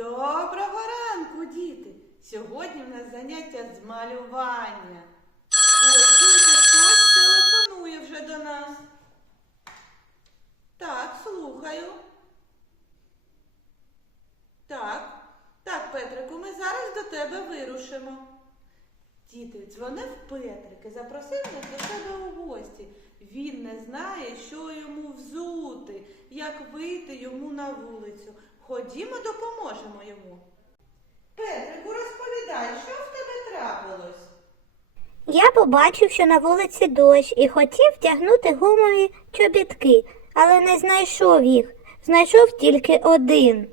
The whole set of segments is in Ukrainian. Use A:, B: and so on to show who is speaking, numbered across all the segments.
A: Доброго ранку, діти! Сьогодні в нас заняття з малювання. Ой, чуєте, хтось телефонує вже до нас. Так, слухаю. Так, так, Петрику, ми зараз до тебе вирушимо. Діти, дзвонив Петрик і запросив нас до себе у гості. Він не знає, що йому взути, як вийти йому на вулицю. Ходімо, допоможемо йому. Петрику, розповідай, що в тебе трапилось?
B: Я побачив, що на вулиці дощ і хотів втягнути гумові чобітки, але не знайшов їх. Знайшов тільки один.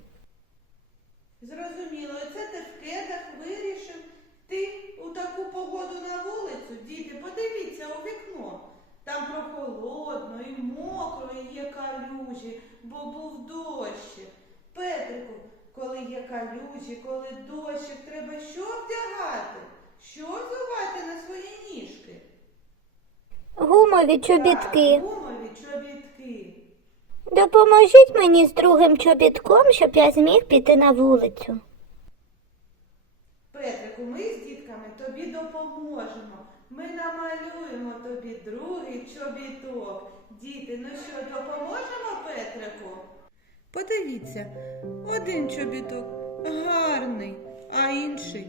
A: Зрозуміло, це ти в кедах вирішив. Ти у таку погоду на вулицю, діти, подивіться у вікно. Там прохолодно і мокро, і є калюжі, бо був дощик. Петрику, коли є калюжі, коли дощик, треба що вдягати? Що взувати на свої ніжки?
B: Гумові чобітки.
A: Так, гумові чобітки.
B: Допоможіть мені з другим чобітком, щоб я зміг піти на вулицю.
A: Петрику, ми з дітками тобі допоможемо. Ми намалюємо тобі другий чобіток. Діти, ну що, допоможемо Петрику? Подивіться, один чобіток гарний, а інший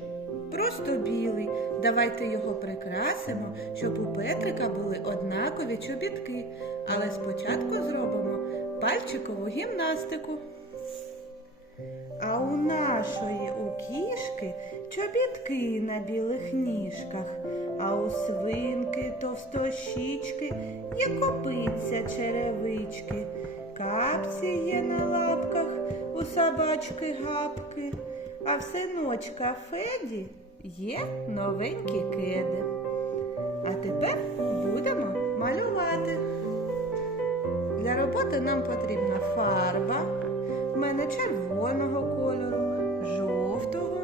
A: просто білий. Давайте його прикрасимо, щоб у Петрика були однакові чобітки. Але спочатку зробимо пальчикову гімнастику. А у нашої у кішки чобітки на білих ніжках, а у свинки товстощічки є копиця черевички, капці є на лапках, у собачки гапки, а в синочка Феді є новенькі кеди. А тепер будемо малювати. Для роботи нам потрібна фарба. в мене червоного кольору, жовтого,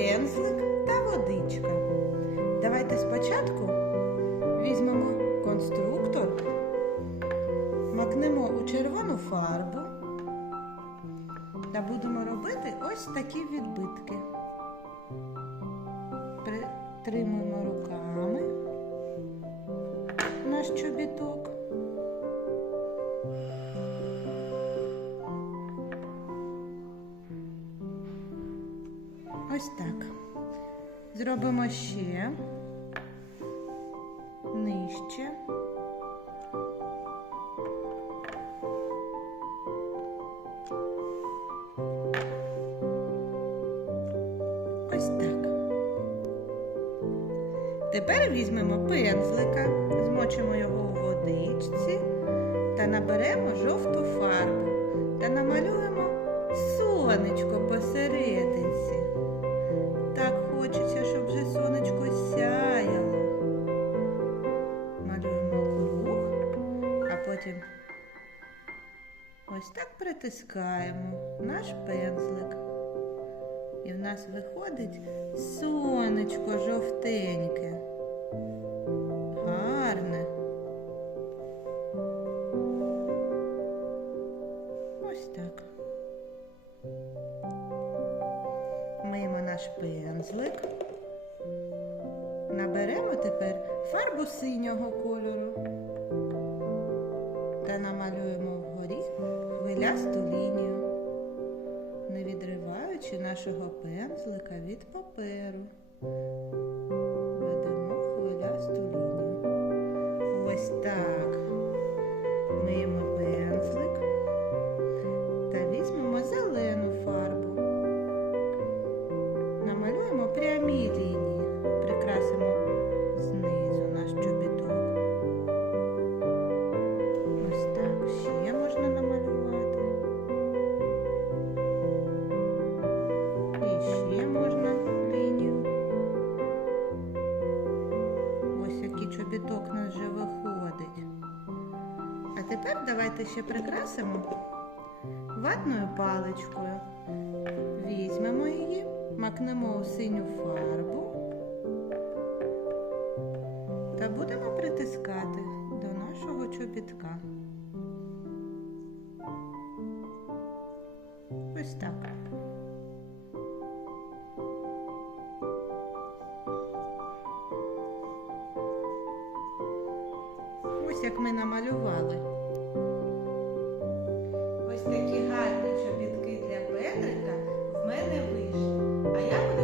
A: пензлик та водичка. Давайте спочатку візьмемо конструктор, макнемо у червону фарбу та будемо робити ось такі відбитки. Притримуємо руками наш чобіток. Зробимо ще нижче. Ось так. Тепер візьмемо пензлика, змочимо його у водичці та наберемо жовту фарбу та намалюємо сонечко посерединці. Хочеться, щоб вже сонечко сяяло. Малюємо круг, а потім ось так притискаємо наш пензлик. І в нас виходить сонечко жовтеньке. Гарне. Ось так. Наш пензлик. Наберемо тепер фарбу синього кольору та намалюємо вгорі хвилясту лінію не відриваючи нашого пензлика від паперу. Чобіток у нас вже виходить. А тепер давайте ще прикрасимо ватною паличкою. Візьмемо її, макнемо у синю фарбу та будемо притискати до нашого чобітка. Ось так. Ось як ми намалювали. Ось такі гарні чобітки для Петрика в мене вийшли. А я буду